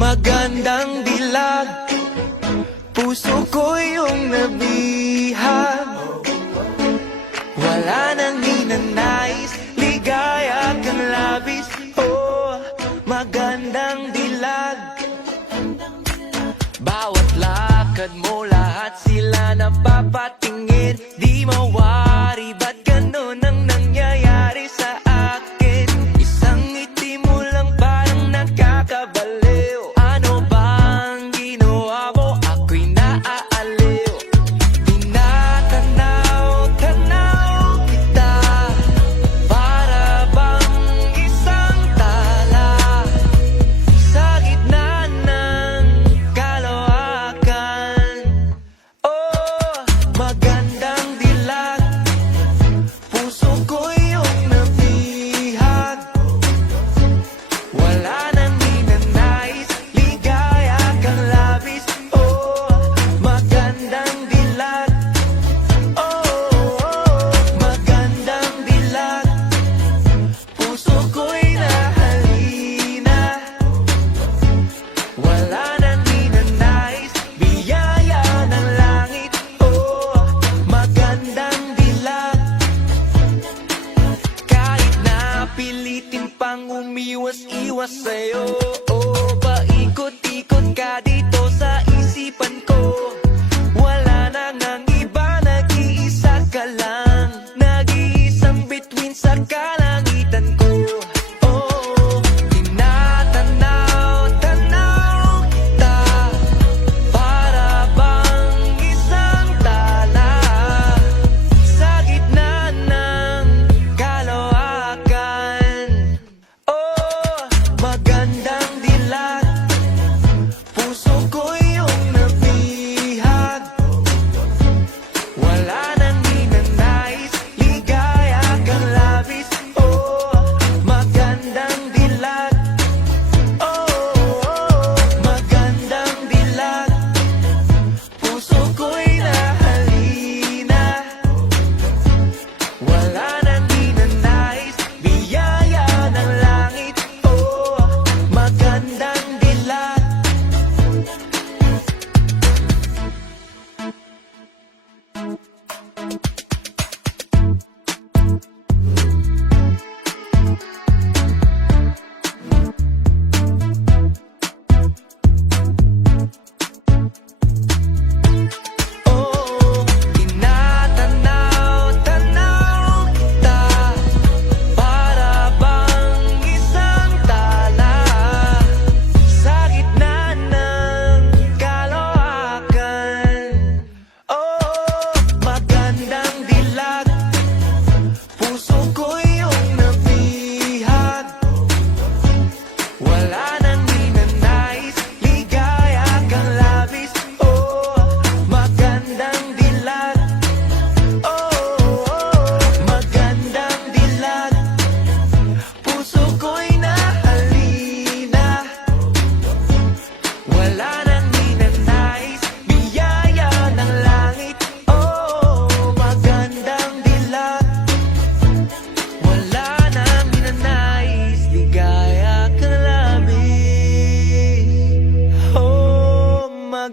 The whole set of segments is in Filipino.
Magandang dilag Puso ko yung nabihag. Wala nang hinanay. my God. iwas-iwas sa'yo. O oh, paikot-ikot ka dito sa isipan ko.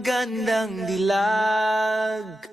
magandang dilag.